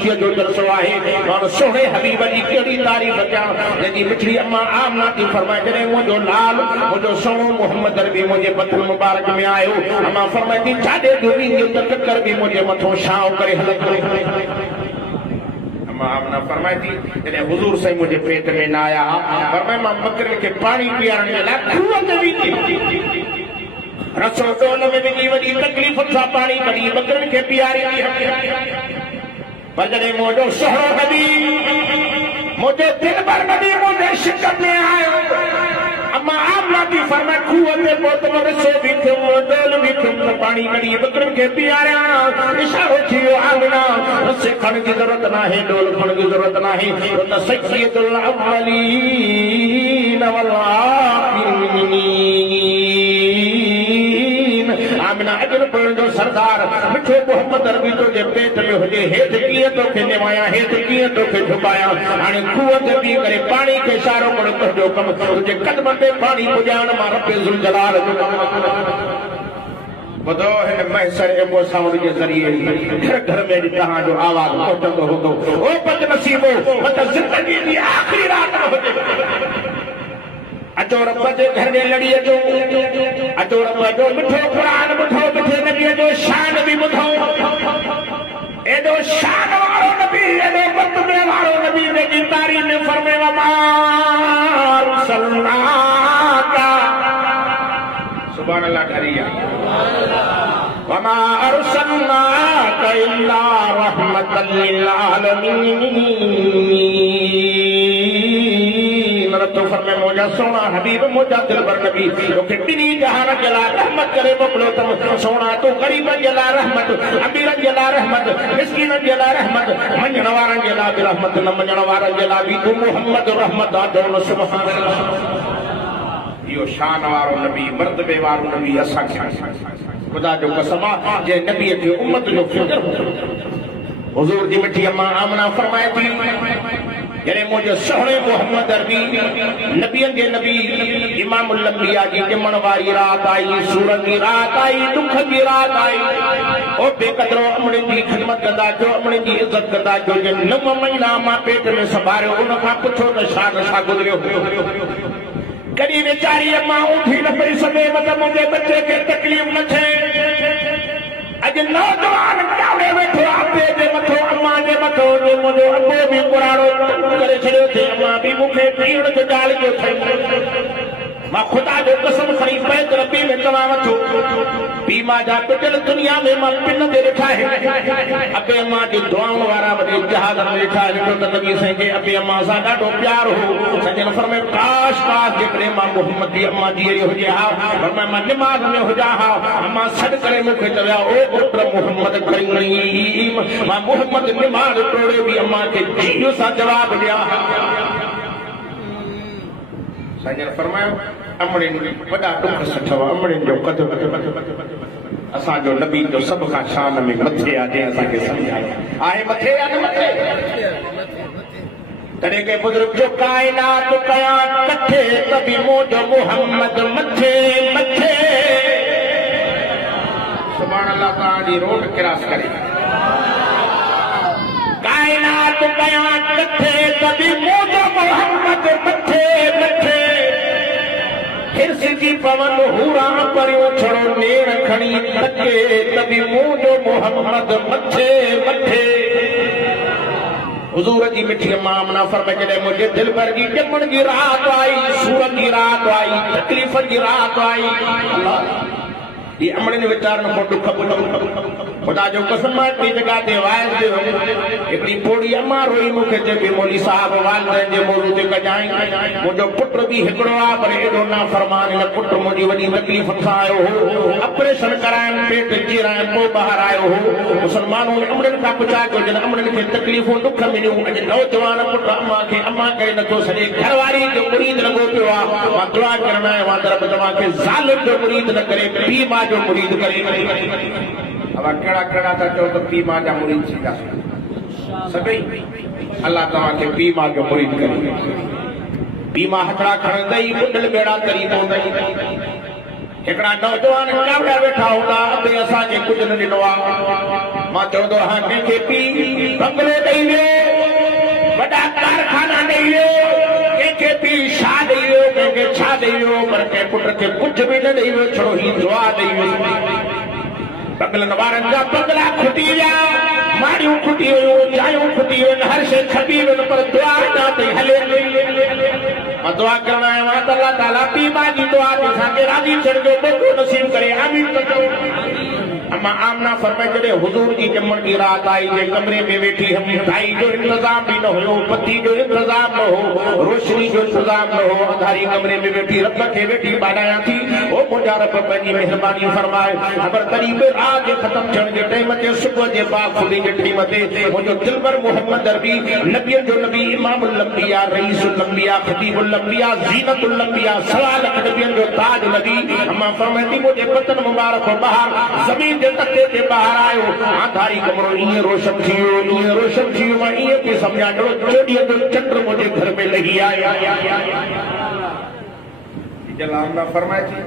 जो जलसो आहे और सोने हबीब जी केड़ी तारीफ कया जदी मिठड़ी अम्मा आमना की फरमाए जने मुझो लाल मुझो सोनो मोहम्मद अरबी मुझे बदन मुबारक में आयो अम्मा फरमाए थी जादे दुनी जो तककर भी मुझे मथो छाव करे हल करे अम्मा आमना फरमाए थी जने हुजूर से मुझे पेट में ना आया फरमाए मां बकरे के पानी पियारण के ला खून में भी रसो डोल में भी वडी तकलीफ सा पानी कड़ी बकरे के पियारी बजरे मोजो शहरो नबी मुझे दिल भर नबी मुझे शिकत में आयो अम्मा आमना की फरमाए खूअते बोतल रसो भी थम डोल भी थम पानी कड़ी बकरन के पियारे इशारो थियो आमना रसे खण की जरूरत ना है डोल खण की जरूरत ना है तो सैयदुल अव्वलीन वल आखिरीन आमिना अजर पर जो सरदार मिठो मोहम्मद अरबी तो जे पेट में हुजे हेठ किए तो के निवाया हेठ किए तो के झुकाया हाने खूअ ते भी करे पानी के इशारो कर तो जो कम तुझे कदम पे पानी पुजान मां रब जुल जलाल जो कम बदो है महसर एमो साउंड के जरिए घर घर में तहां जो आवाज पहुंचंदो होंदो ओ बद नसीबो मत जिंदगी दी आखिरी रात होजे अचो रब जे घर में लड़ी अचो रब जो मिठो कुरान बुधो मिठे नबी जो शान भी बुधो एडो शान वालो नबी एडो मर्तबे वालो नबी ने की तारीफ में फरमाए वमार सल्लल्लाका सुभान अल्लाह ठरिया वमा अरसलनाका इल्ला रहमतल लिल आलमीन तो फरमाए मोजा सोना हबीब मोजा दिलबर नबी तो के बिनी जहान जला रहमत करे मोकलो तुम सोना तो गरीब जला रहमत अमीर जला रहमत मिस्किन जला रहमत मंजन वारा जला भी रहमत न मंजन वारा जला भी तू मोहम्मद रहमत दोनों सुभान अल्लाह यो शान वारो नबी मर्तबे वारो नबी असा खुदा जो कसम जे नबी के उम्मत जो फिक्र हुजूर जी मिठी अम्मा आमना फरमाए थी जने मुझे सोहणे मोहम्मद अरबी नबियन के नबी इमामुल अंबिया जी जमण वारी रात आई सूरत की रात आई दुख की रात आई ओ बेकदरो अमड़े जी खिदमत कंदा जो अमड़े जी इज्जत कंदा जो जे 9 महीना मां पेट में संभारियो उन खां पुछो त छा गुजरियो कदी बेचारी अम्मा उठी न पई सके मतलब मुझे बच्चे के तकलीफ न थे अज नौजवान कावड़े वेठो आपे जे मथो अम्मा जे मथो जे मुझो अब्बो भी पुराणो करे छड़ियो थे अम्मा भी मुखे पीण जो डाल जो थे मां खुदा जो कसम खणी पैत रबी में तवा वठो पी मां जा पिटल दुनिया में मां पिन दे ॾिठा है अबे अम्मा जी दुआउं वारा वॾे जहाज में ॾिठा ॾिठो त नबी साईं खे अबे अम्मा सां ॾाढो प्यार हो सजन फरमाए काश जेकॾहिं मां मोहम्मद जी अम्मा जी अहिड़ी हुजे हा फरमाए मां निमाज़ में हुजां हा अम्मा सॾ करे मूंखे चविया ओ पुट मोहम्मद करीम मां मोहम्मद निमाज़ टोड़े बि अम्मा खे जीअं सां जवाब ॾियां साईं फरमायो अमड़िन वॾा दुख सुठा अमड़िन जो कद असांजो नबी जो सभ खां शान में मथे आहे जंहिं असांखे सम्झायो आहे मथे या न मथे तॾहिं के बुज़ुर्ग जो काइनात कया कठे तबी मोजो मोहम्मद मथे मथे सुभान अल्लाह तव्हांजी रोड क्रॉस करे काइनात कया कठे तबी मोजो मोहम्मद मथे मथे हिर्स जी पवन हूरा परियो छड़ो नेर खणी तके तबी मोजो मोहम्मद मथे मथे हुजूर जी मिठी अम्मा आमना फरमाए जॾहिं मुंहिंजे दिल भर जी ॼमण जी रात आई सूरत जी रात आई तकलीफ़ जी रात आई अल्लाह ये अमड़िन विचारन को दुख खुदा जो कसम की जगह ते वाइस दे एकड़ी पोड़ी अम्मा रोई मुखे जे भी मौली साहब वालदैन जे मौजू ते कजाई मुजो पुत्र भी हिकड़ो आ पर एडो ना फरमान न पुत्र मुजी वडी तकलीफ सां आयो हो ऑपरेशन करायन पेट चीराय को बाहर आयो हो मुसलमानों ने अमड़िन का पुछा जो जन अमड़िन के तकलीफों दुख मिलियो अज नौजवान पुत्र अम्मा के न तो सजे घरवारी जो मुरीद लगो पियो आ मां दुआ करना है मां तरफ तवा के जालिम जो मुरीद न करे पी मां जो मुरीद करे अब केड़ा केड़ा था चो तो पी मां जा मुरीद सीधा सभई अल्लाह तवा के पी मां जो मुरीद करे पी मां हथड़ा खणंदई कुंडल बेड़ा करी पवंदई एकड़ा नौजवान कावड़ा बैठा होता अबे असा के कुछ न दिनो आ मां चवंदो हां के पी बंगलो दई खाना ॾेई वियो, कंहिंखे पी छा ॾेई वियो, कंहिंखे छा ॾेई वियो, पर कंहिं पुट खे कुझु बि न ॾेई वियो, छो ही दुआ ॾेई वियो। बगलनि वारनि जा बगला खुटी विया, माड़ियूं खुटी वियूं, जायूं खुटी वियूं, हर शइ खपी वियो, पर दुआ न पई हले। मां दुआ करण आयो आहियां त अल्लाह ताला पीउ मां जी दुआ ते असांखे राज़ी थियण जो मौक़ो नसीब करे, आमीन कजो। अम्मा आमना फरमाए जॾहिं हुजूर जी ॼमण जी रात आई, जे कमरे में वेठी हम मिठाई जो इंतजाम भी न हुयो, बत्ती जो इंतजाम न हो, रोशनी जो इंतजाम न हो, अंधारी कमरे में वेठी रब खे वेठी ॿाॾायां थी। ओ मुंहिंजा रब पंहिंजी महिरबानी फरमाए, ख़बर करीब रात जे ख़त्म थियण जे टाइम ते, सुबुह जे बाख़ुदी जे टाइम ते, मुंहिंजो दिलबर मोहम्मद अरबी, नबियनि जो नबी, इमामुल अंबिया, रईसुल अंबिया, खतीबुल अंबिया, ज़ीनतुल अंबिया, सवा लख नबियनि जो ताज नबी, अम्मा फरमाए थी मुंहिंजे बतन मुबारक ॿाहिरि ज़मीन जे तख़्ते ते ॿाहिरि आयो, अंधारी कमरो ईअं रोशन थी वियो, ईअं रोशन थी वियो, मां ईअं पई सम्झां ॼणो चोॾीअ जो चंड मुंहिंजे घर में लही आयो। जलाल फरमाए थी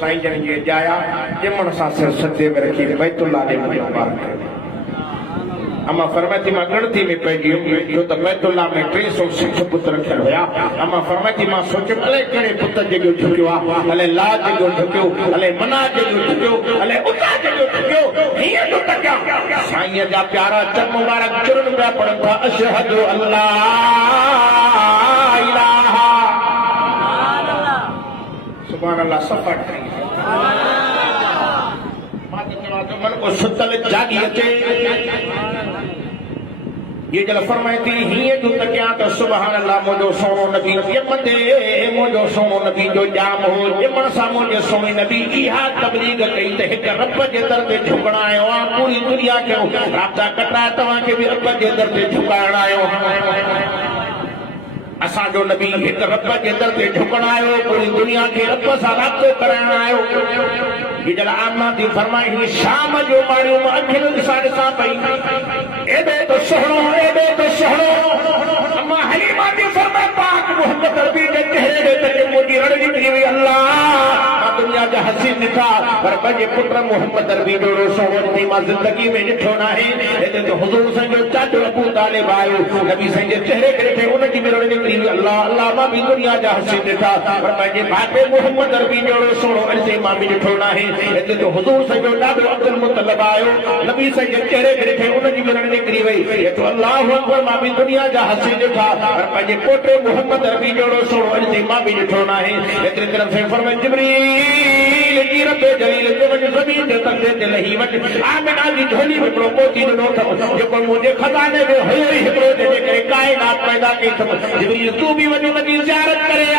साईं जन जी जाया ॼमण सां सिर सजे में रखी बैतुल्लाह ॾे मुंहिंजो मुबारक कयो। अम्मा फरमाए थी मां ॻणती में पइजी वियुमि, छो त बैतुल्लाह में 306 पुत्र रखियल हुया। अम्मा फरमाए थी मां सोचियुमि अलाए कहिड़े पुत जो झुकियो आहे, अलाए लाज जो झुकियो, अलाए मना जो झुकियो, अलाए उता जो झुकियो, हीअं जो तकिया। साईं जा प्यारा चम मुबारक चुरन पिया पढ़नि था, अशहदु अल्लाह इलाहा सुभान अल्लाह सफ़ा ठही। मां त चवां थो मन को सुतल जागी अचे, ये जल फरमाए थी हीअं जो तकिया त सुभान अल्लाह मुंहिंजो सोनो नबी ॼमंदे, मुंहिंजो सोनो नबी जो जाम हो, ॼमण सां मुंहिंजे सोने नबी इहा तबलीग कई त हिकु रब जे दर ते झुकण आयो आहे, पूरी दुनिया खे राब्ता कटाए तव्हांखे बि रब जे दर ते झुकाइण आयो। असांजो नबी हिकु रब जे दर ते झुकण आयो, पूरी दुनिया खे रब सां राब्तो कराइण आयो। जल आमना थी फरमाई हुई शाम जो माड़ियूं मां अखियूं ॾिसां ॾिसां पई, एॾो तो सुहिणो, एॾो तो सुहिणो। अम्मा हलीमा थी फरमाए पाक मोहम्मद अरबी जे चेहरे ते मुंहिंजी रड़ निकिरी वई। अल्लाह दुनिया जा हसीन ॾिठा, पर पंहिंजे पुट मोहम्मद अरबी जो सुहिणो थी मां ज़िंदगी में ॾिठो न आहे। हिते त हुज़ूर साईं जो चाचो अबू तालिब आयो, नबी साईं जे चेहरे खे ॾिठे उनजी बि रड़ निकिरी वई। अल्लाह अल्लाह मां बि दुनिया जा हसीन ॾिठा, पर पंहिंजे भाउ मोहम्मद अरबी जो सुहिणो अॼु मां बि ॾिठो न आहे। हिते तो हुज़ूर साईं जो ॾाढो अब्दुल मुतलब आयो, नबी साईं जे चेहरे खे ॾिठे उनजी बि रड़ निकिरी वई। तो अल्लाहु अकबर मां बि दुनिया जा हसीन ॾिठा, पर पंहिंजे पोटे मोहम्मद अरबी जो सुहिणो अॼु मां बि ॾिठो न आहे। एतिरी तरफ़ से फरमाए जिब्रील की रब्बे जलील ते वञ, ज़मीन जे तख़्ते ते लही वञ, आमिना जी झोली में हिकिड़ो मोती ॾिनो अथव, जेको मुंहिंजे खज़ाने में हुयो ई हिकिड़ो, जंहिंजे करे काइनात पैदा कई अथव। जिब्रील तूं बि वञ उनजी ज़ियारत करे आ।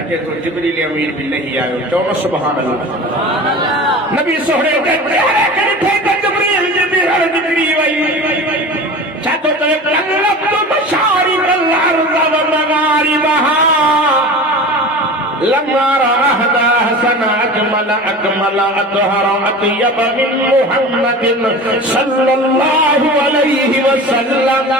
अचे तो जिब्रील अमीन भी नहीं आयो, चओ सुभान अल्लाह। नबी सोहरे के प्यारे के थे त जिब्रील जी भी रड़ निकरी वई। छा तो करे कल्लत तो मशारी कल्लार व मगारिबहा लम्मा रहदा हसन अजमल अकमल अतहर अतयब मिन मुहम्मदिन सल्लल्लाहु अलैहि वसल्लम।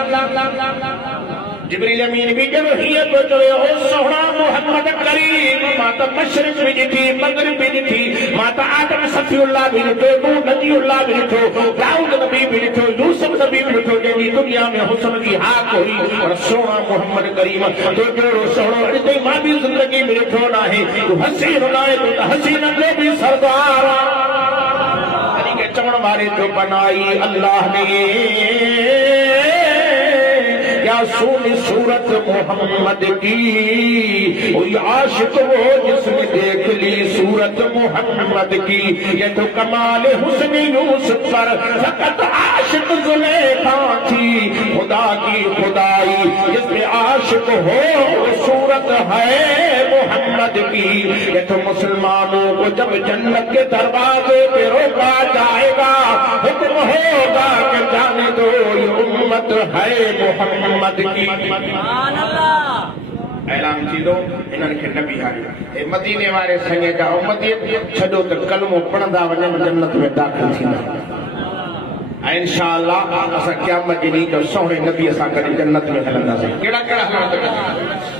जिब्रील अमीन भी जब हीअं पियो चवे हो सोहणा मोहम्मद करीम, मां त मशरिक़ बि ॾिठी, मग़रिब बि ॾिठी, मां त आदम सफ़ीउल्लाह बि ॾिठो, नूह नबीउल्लाह बि ॾिठो, दाऊद नबी बि ॾिठो, यूसुफ नबी बि ॾिठो, जंहिंजी दुनिया में हुस्न जी हाक हुई, पर सोहणा मोहम्मद करीम तो जहिड़ो सोहणो अॼु ताईं मां बि ज़िंदगी में ॾिठो न आहे। तूं हसीन न आहे, तूं त हसीननि जो बि सरदार आहे। के चवण वारे जो बनाई अल्लाह ने या सोनी सूरत मोहम्मद की, कोई आशिक वो जिसने देख ली सूरत मोहम्मद की। ये तो कमाल हुस्न यूसुफ पर फकत आशिक जुलेखा थी, खुदा की खुदाई जिसमें आशिक हो सूरत है मोहम्मद की। ये तो मुसलमानों को जब जन्नत के दरवाजे पे रोका जाएगा, हुक्म होगा कि जाने दो ये उम्मत है मोहम्मद की। ऐलान थी दो इन्हनि खे नबी हारियो, मदीने वारे संगे जा उम्मतियत छॾो त कलमो पढ़ंदा वञनि जन्नत में दाख़िल थींदा। ऐं इंशाअल्लाह असां क़यामत जे ॾींहुं सोहणे नबीअ सां गॾु जन्नत में हलंदासीं। कहिड़ा कहिड़ा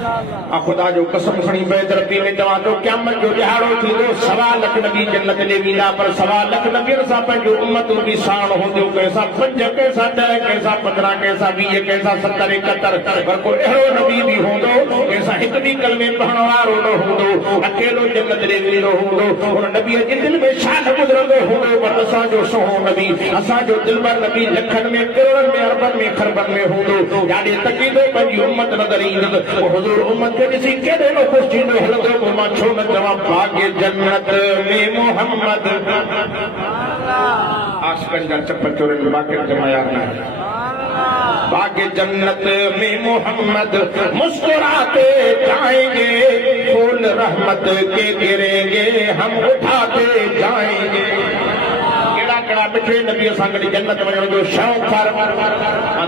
खुदा जो कसम खणी बेदरती में चवां थो क़यामत जो ॾिहाड़ो थींदो 1.25 लख नबी जन्नत ॾे वेंदा पर 1.25 लख नबियुनि सां पंहिंजो उम्मत बि साण हूंदियूं कंहिंसां 5 कंहिंसां 10 कंहिंसां 15 कंहिंसां 20 कंहिंसां 70 71 पर कोई अहिड़ो नबी बि हूंदो कंहिंसां हिकु बि कलमे पढ़ण वारो न हूंदो अकेलो जन्नत ॾे वेंदो हूंदो हुन नबीअ जे दिलि में छा न गुज़रंदो हूंदो पर असांजो सुहो नबी असांजो दिलबर नबी लखनि में करोड़नि में अरबनि में खरबनि में हूंदो ॾाढे तकीदो पंहिंजी उम्मत नज़र ईंदो हुज़ूर उम्मत खे ॾिसी केॾो न ख़ुशि थींदो हलंदो पोइ मां छो न चवां बाग़ जन्नत में मोहम्मद आशिक़नि जा चप चोरनि बाक़ियुनि जो मयार न बाग़ जन्नत में मोहम्मद मुस्कुराते जाएंगे फूल रहमत के गिरेंगे हम उठाते जाएंगे मिठे नबी सां गॾु जन्नत वञण जो शौक़ कर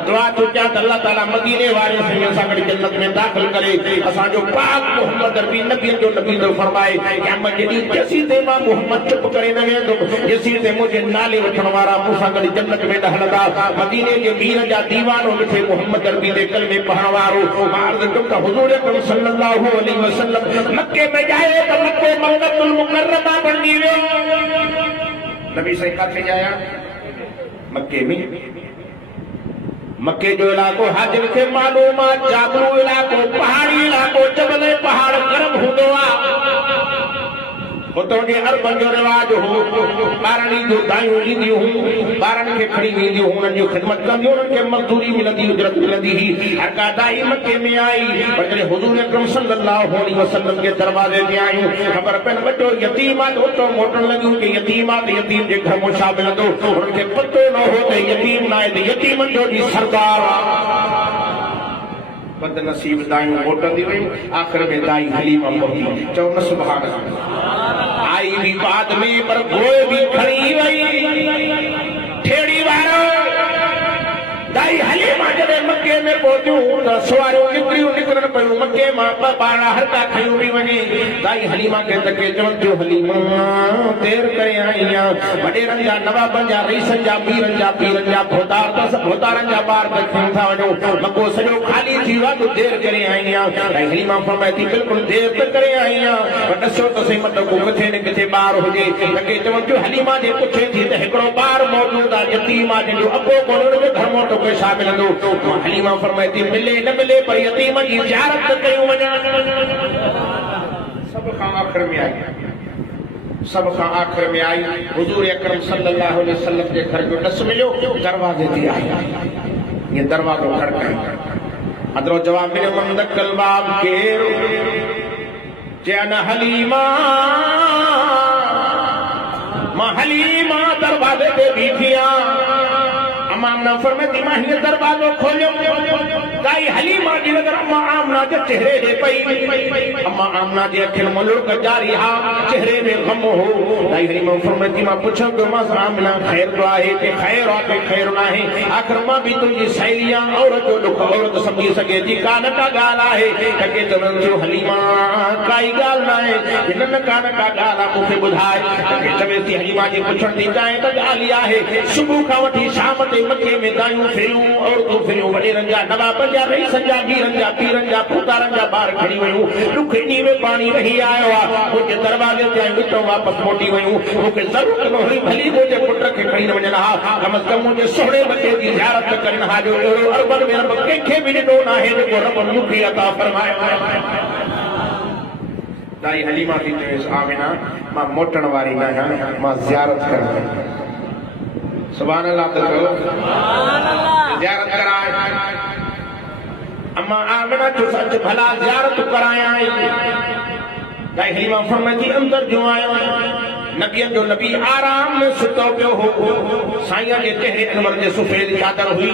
दुआ थो कयां त अल्लाह ताला मदीने वारे सां गॾु जन्नत में दाख़िल करे असांजो पाक मोहम्मद अरबी नबीअ जो नबी थो फरमाए क़यामत जे ॾींहुं जेसीं ते मां मोहम्मद चुप करे न वेंदुमि जेसीं ते मुंहिंजे नाले वठण वारा मूंसां गॾु जन्नत में न हलंदा मदीने जे मीर जा दीवानो मिठे मोहम्मद अरबी जे कलमे पढ़ण वारो मां अर्ज़ कयुमि त हुज़ूर अकरम सल्लल्लाहु अलैहि वसल्लम मके में जाए त मके मक्कतुल मुकर्रमा बणजी वियो नबी साईं किथे जाया मक्के में मक्के जो इलाको हाजिर खे मालूम आहे जाबरू इलाको पहाड़ी इलाको जबल पहाड़ गरम हूंदो आहे हुतां जे अरबनि जो रिवाज हो ॿारनि जो दायूं ईंदियूं हुयूं ॿारनि खे खणी वेंदियूं हुननि जी ख़िदमत कंदियूं हुननि खे मज़दूरी मिलंदी उजरत मिलंदी हुई हर का दाई मके में आई पर जॾहिं हुज़ूर अकरम सल्लल्लाहु अलैहि वसल्लम जे दरवाज़े ते आयूं ख़बर पइनि वॾो यतीम आहे हुतां मोटण लॻियूं कि यतीम आहे त यतीम जे घर में छा मिलंदो हुननि खे पतो न हो त यतीम न आहे त यतीमनि जो ॾींहुं सरदार बदनसीब दायूं मोटंदी वयूं आख़िर में दाई हलीमा पहुती चओ न सुभान आई भी बाद में पर गोए भी खड़ी वही ठेड़ी वारो दाई हलीमा जॾहिं मके में पहुतियूं त सवारियूं निकिरियूं निकिरनि पियूं मके मां ॿार हर का खयूं बि वञे दाई हलीमा खे धके चवनि थियूं हलीमा देर करे आई आहियां वॾेरनि जा नवाबनि जा रईसनि जा मीरनि जा पीरनि जा भोतारनि जा ॿार त खयूं था वञो मको सॼो ख़ाली थी वियो आहे तूं देर करे आई आहियां दाई हलीमा फरमाए थी बिल्कुलु देर त करे आई आहियां पर ॾिसो त सही मतिलबु को किथे न किथे ॿार हुजे धके चवनि थियूं हलीमा जे पुछे थी त हिकिड़ो ॿार मौजूदु आहे यतीम आहे जंहिंजो अबो कोन हुनखे घर मोटो छा मिलंदो हलीमा फरमाए थी मिले न मिले पर यतीम जी ज़ियारत कयूं वञनि सभ खां आख़िर में आई सब खां आख़िर में आई हुजूर अकरम सल्लल्लाहु अलैहि वसल्लम जे घर जो ॾस मिलियो दरवाज़े ते आई ये दरवाज़ो खड़कायो अदरो जवाब मिलियो मन दकल बाब केर चयन हलीमा मां हलीमा दरवाज़े ते बीठी आहियां अम्मा आमना फरमाती मां हीअ दरवाज़ो खोलियो दाई हलीमा जी नज़र अम्मा आमना जे चेहरे ते पई अम्मा आमना जे अखियुनि मां लुड़क जारी हा चेहरे में गम हो दाई हलीमा फरमाती मां पुछो पियो मां आमना ख़ैर तो आहे कि ख़ैर आहे कि ख़ैर न आहे आख़िर मां बि तुंहिंजी सहेली आहियां औरत जो दुख औरत सम्झी सघे थी का न का ॻाल्हि आहे कंहिंखे चवनि थियूं हलीमा काई ॻाल्हि न आहे हिन न का ॻाल्हि आहे मूंखे ॿुधाए कंहिंखे चवे थी हलीमा जी पुछण थी चाहे त ॻाल्हि इहा आहे सुबुह खां वठी शाम ते मके में दायूं फिरियूं औरतूं फिरियूं वॾेरनि जा नवाबनि जा रईसनि जा मीरनि जा पीरनि जा पुतारनि जा ॿार खणी वयूं ॾुख इन्ही में पाणी रही आयो आहे मुंहिंजे दरवाज़े ते आयूं हितां वापसि मोटी वयूं मूंखे ज़रूरत न हुई भली मुंहिंजे पुट खे खणी न वञनि हा कम अज़ कम मुंहिंजे सोहणे बचे जी ज़ियारत कनि हा जो अहिड़ो अरबनि में रब कंहिंखे बि ॾिनो न आहे जेको रब मूंखे अता फरमायो आहे दाई हलीमा थी चयुसि आमिना मां मोटण वारी न आहियां मां ज़ियारत करण सुभान अल्लाह तो सुभान अल्लाह ज़ियारत कराए अम्मा आमिना तो सच भला ज़ियारत कराया दाई हलीमा फरमाती अंदर जो आयो नबियन जो नबी आराम में सुतो पियो हो साईं जे चेहरे अनवर जे सफेद चादर हुई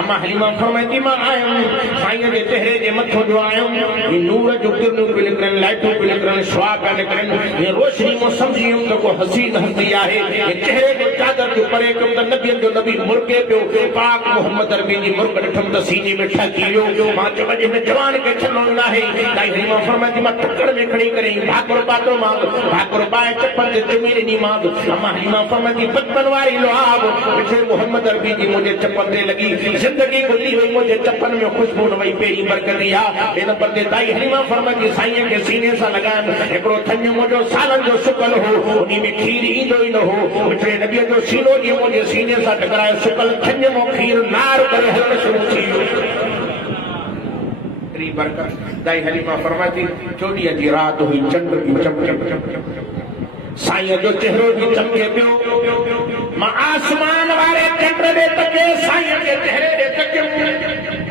अम्मा हलीमा फरमाती मां आयुमि साईं जे चेहरे जे मथो जो आयुमि नूर जो किरणूं पियो निकिरनि लाइटूं पियो निकिरनि शुआ पिया निकिरनि ये रोशनी मां सम्झी वियुमि त को हसीन हस्ती आहे ये चेहरे जे चादर जो परे कम त नबियन जो नबी मुर्गे पियो पाक मोहम्मद अरबी जी मुर्ग ॾिठमि त सीने में ठकी वियो मां चयो अॼु हिन जवान खे छॾणो न आहे दाई हलीमा फरमाती मां टुकड़ में खणी करे भाकुर पातो मां भाकुर पाए चपनि विच में ॾिनी मां अम्मा हलीमा फरमाती बचपन वारी लुआब फिर मोहम्मद अरबी जी मुझे चप्पल ते लगी जिंदगी गुजरी वई मुझे चप्पल में खुशबू न वई पेरी बरकत या इन पर ते दाई हलीमा फरमाती साईं के सीने सा लगान एकड़ो थन मुझो सालन जो सुकल हो उनी में खीर ईंदो ही न हो फिर नबी जो सीनो जी मुझे सीने सा टकराए सुकल थन मो खीर नार करे हलण शुरू थी तेरी बरकत दाई हलीमा फरमाती चोॾीअ जी रात हुई चंड की चमके साईं जो चेहरो भी चमके पियो मां आसमान वारे चंड दे तके साईं के चेहरे दे तके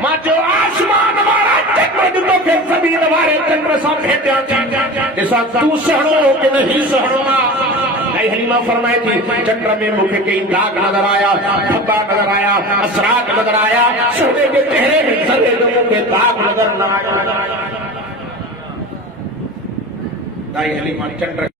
मां जो आसमान वारा चंड ॾिठो खे ज़मीन वारे चंड सां भेटिया ॾिसां तूं सहणो कि नहीं सहणो दाई हलीमा फरमाए थी चंड में मुखे कई दाग नजर आया धब्बा नजर आया असरात नजर आया सोने के चेहरे में सरे जो मुखे दाग नजर न आया दाई हलीमा चंड